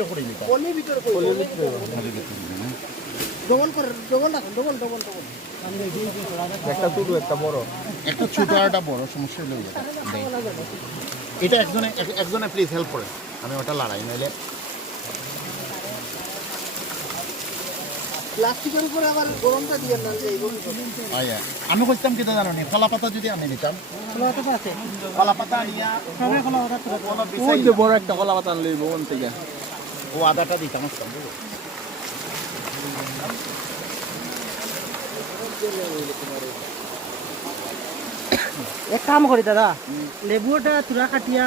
ভিতরে করে নিতে পলির ভিতরে কই পলির ভিতরে ডবল করে ডবল রাখুন ডবল ডবল ডবল একটা ছোট একটা বড় একটা ছোট আর একটা বড় সমস্যা হলো এটা একজনে একজনে প্লিজ হেল্প করে আমি ওটা লড়াই নাইলে প্লাস্টিকের উপরে আবার গরমটা দিয়ে না যে এইভাবে আয়া আমি কইতাম কি জানো নি কলা পাতা যদি আমি নিতাম খোলাটা আছে কলা পাতা নিয়া সবে খোলাটা কোনো ওই বিষয় যে বড় একটা কলা পাতা লইব ওন থেকে ও আদাটা দিতাম আসতাম বুঝো এক কাম করি দাদা লেবুটা তুরা কাটিয়া